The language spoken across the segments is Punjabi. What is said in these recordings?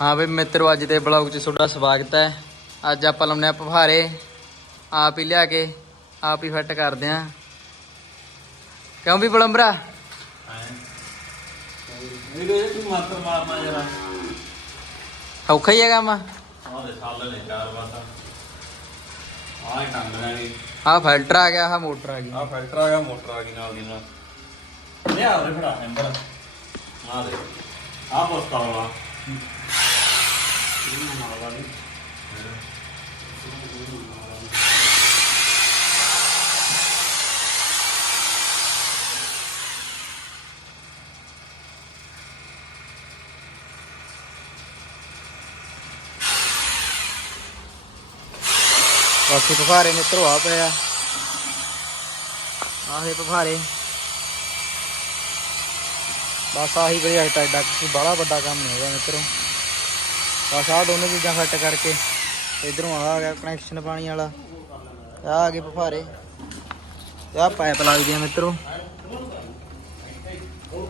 ਹਾਂ ਬਈ ਮਿੱਤਰੋ, ਅੱਜ ਦੇ ਬਲੌਗ 'ਚ ਤੁਹਾਡਾ ਸਵਾਗਤ ਹੈ। ਅੱਜ ਆਪਾਂ ਲਾਉਣੇ ਆ ਪਫਾਰੇ ਆਪ ਹੀ ਲਿਆ ਕੇ, ਆਪ ਹੀ ਫਿੱਟ ਕਰਦੇ ਆ ਕਿਉਂ ਵੀ ਪਲੰਬਰਾ ਵੀਡੀਓ ਇਹ ਤੂੰ ਮਾਤਰ ਮਾਰਨਾ ਜਰਾ ਔਖਾ ਹੀ ਹੈ ਕੰਮ। ਆਹ ਦੇ ਸਾਲ ਨੇ ਚਾਰ ਵਾਰ ਆਹ ਹੀ ਟੰਗ ਲੈਣੀ ਆਹ ਫਿਲਟਰ ਆ ਗਿਆ, ਆਹ ਮੋਟਰ ਆ ਗਈ। ਆਹ ਫਿਲਟਰ ਆ ਗਿਆ ਮੋਟਰ ਆ ਗਈ, ਨਾਲ ਦੀ ਨਾਲ। ਲਿਆ ਉਰੇ ਫੜਾ ਹੈਂਬਰ ਆਹ ਦੇ, ਆਹ ਪੋਸਟ ਵਾਲਾ। ਬਾਕੀ ਪਫਾਰੇ ਮਿੱਤਰੋ ਆ ਪਿਆ ਆਹੇ ਪਫਾਰੇ ਬਸ ਆਹੀ ਪ੍ਰੋਜੈਕਟ ਐਡਾ ਕੋਈ ਬੜਾ ਵੱਡਾ ਕੰਮ ਨਹੀਂ ਹੈਗਾ ਮਿੱਤਰੋ ਬਸ ਆਹ ਦੋਨੋਂ ਚੀਜ਼ਾਂ ਫਿੱਟ ਕਰਕੇ ਇਧਰੋਂ ਆ ਗਿਆ ਕਨੈਕਸ਼ਨ ਪਾਣੀ ਵਾਲਾ ਤੇ ਆਹ ਆ ਗਏ ਪਫਾਰੇ ਤੇ ਆਹ ਪਾਈਪ ਲੱਗਦੀ ਆ ਮਿੱਤਰੋ। ਉਹ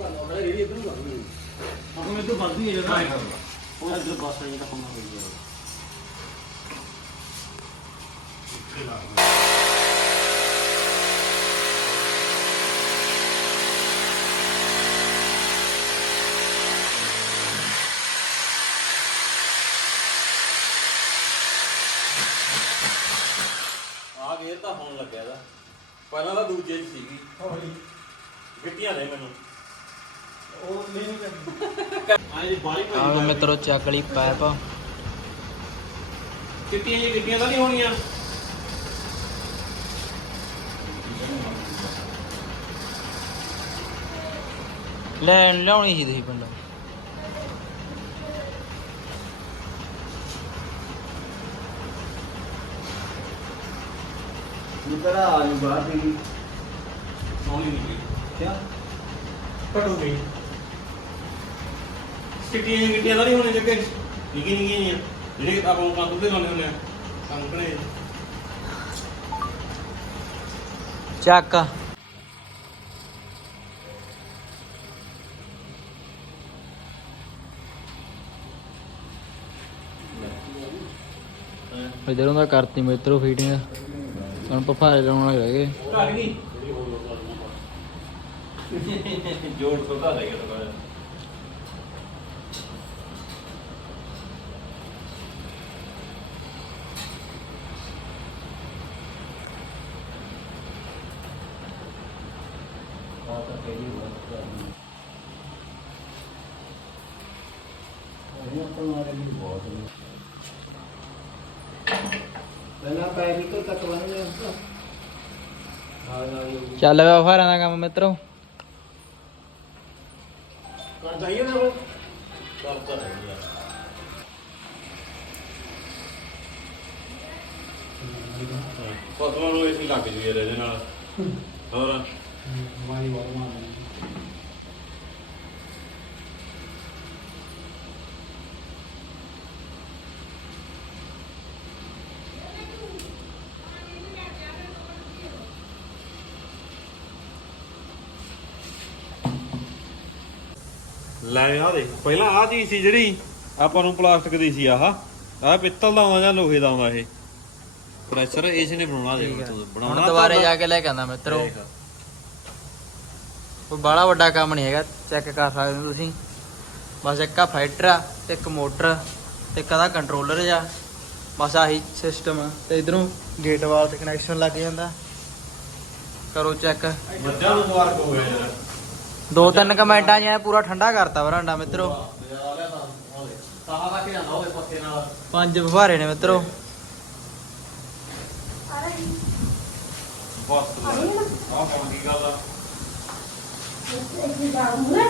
ਗੇਰ ਤਾਂ ਹੋਣ ਲੱਗਿਆ ਦਾ ਪਹਿਲਾਂ ਤਾਂ ਦੂਜੇ 'ਚ ਸੀਗੀ। ਗਿੱਟੀਆਂ ਨੇ ਮੈਨੂੰ। ਉਹ ਨਹੀਂ ਨਹੀਂ ਆਏ ਜੀ ਬਾਲੀ ਆਹ ਵੇ ਮਿੱਤਰੋ ਚੱਕ ਲਈ ਪਾਈਪ ਗਿੱਟੀਆਂ ਜੀ ਗਿੱਟੀਆਂ ਤਾਂ ਨਹੀਂ ਹੋਣੀਆਂ। ਲੈਣ ਲਿਆਉਣੀ ਸੀ ਤੁਸੀਂ ਪਿੰਡੋਂ ਨਿਕਲ ਆ ਜੂ ਬਾਹਰ ਦੀ। ਹੋਣੀ ਨਹੀਂ ਕਿਆ? ਪਟੂ ਗਈ ਗਿੱਟੀਆਂ ਜੀ ਗਿੱਟੀਆਂ ਤਾਂ ਨਹੀਂ ਹੋਣੀਆਂ ਜੱਗੇ। ਨਿੱਕੀ ਨਿੱਕੀਆਂ ਜੀਆਂ ਜਿਹੜੇ ਆਪਾਂ ਕੰਦ ਤੇ ਲਾਉਣੇ ਹੁੰਦੇ ਆ ਕੰਕੜੇ ਚੱਕ। ਇਧਰੋਂ ਦਾ ਕਰਤੀ ਮਿੱਤਰੋ ਫੀਟਿੰਗ ਹੁਣ ਪਫਾਰੇ ਲਾਉਣ ਵਾਲੇ ਰਹਿ ਗਏ। ਘਰ ਨਹੀਂ ਜੋੜ ਤੋਂ ਤਾਂ ਲੈ ਗਿਆ ਤਾਂ ਆ ਤਾਂ ਪਹਿਲੀ ਵਾਰ ਕਰਨੀ। ਇਹ ਆਪਾਂ ਮਾਰੇ ਵੀ ਬਹੁਤ ਨੇ ਪਹਿਲਾਂ ਪੈਰ ਨਿਕਲ ਤੱਕ ਬਣ ਗਿਆ ਹੁੰਦਾ ਨਾਲ ਨਾਲ ਹੀ ਚੱਲ ਵੇ ਪਫਾਰਿਆਂ ਦਾ ਕੰਮ ਮਿੱਤਰੋ। ਕਰ ਜਾਈਏ ਨਾ ਉਹ? ਕਰ ਤਾਂ ਰਹੀ ਆ ਪਤਵਾ ਨੂੰ ਇਸੇ ਲੱਗ ਜੂ ਯਾਰ ਇਹਦੇ ਨਾਲ। ਹੋਰ? ਮਾਰੀ ਬਹੁਤ ਮਾਰਨੀ ਲੈ ਆ ਦੇਖ ਪਹਿਲਾਂ ਆ ਚੀਜ਼ ਸੀ ਜਿਹੜੀ ਆਪਾਂ ਨੂੰ ਪਲਾਸਟਿਕ ਦੀ ਸੀ ਆਹ। ਆਹ ਪਿੱਤਲ ਦਾ ਆਉਂਦਾ ਜਾਂ ਲੋਹੇ ਦਾ ਆਉਂਦਾ ਇਹ? ਪ੍ਰੈਸ਼ਰ ਇਸ ਨੇ ਬਣਾਉਣਾ ਦੇ ਤੂੰ ਹੁਣ ਬਣਾਉਣਾ ਦੁਬਾਰੇ ਜਾ ਕੇ ਲੈ ਕੇ ਆਂਦਾ ਮਿੱਤਰੋ। ਦੇਖ। ਕੋਈ ਬੜਾ ਵੱਡਾ ਕੰਮ ਨਹੀਂ ਹੈਗਾ ਚੈੱਕ ਕਰ ਸਕਦੇ ਹੋ ਤੁਸੀਂ। ਬਸ ਇੱਕ ਆ ਫਾਈਟਰ ਆ ਤੇ ਇੱਕ ਮੋਟਰ ਤੇ ਇੱਕ ਦਾ ਕੰਟਰੋਲਰ ਜਾ ਬਸ ਆਹੀ ਸਿਸਟਮ ਆ। ਤੇ ਇਧਰੋਂ ਗੇਟ ਵਾਲ ਤੇ ਕਨੈਕਸ਼ਨ ਲੱਗ ਜਾਂਦਾ। ਕਰੋ ਚੈੱਕ ਨੂੰ ਮੁਬਾਰਕ ਹੋਵੇ ਯਾਰ। ਦੋ ਤਿੰਨ ਕਮੈਂਟਾਂ ਐਂ ਪੂਰਾ ਠੰਡਾ ਕਰਤਾ ਬਰਾਂਡਾ ਮਿੱਤਰੋ। ਪੰਜ ਫੁਹਾਰੇ ਨੇ ਮਿੱਤਰੋ। ਬਸ ਆਹ ਕੌਣ ਦੀ ਗੱਲ ਆ? ਇੱਕ ਵਾਰ ਮੁਰੇ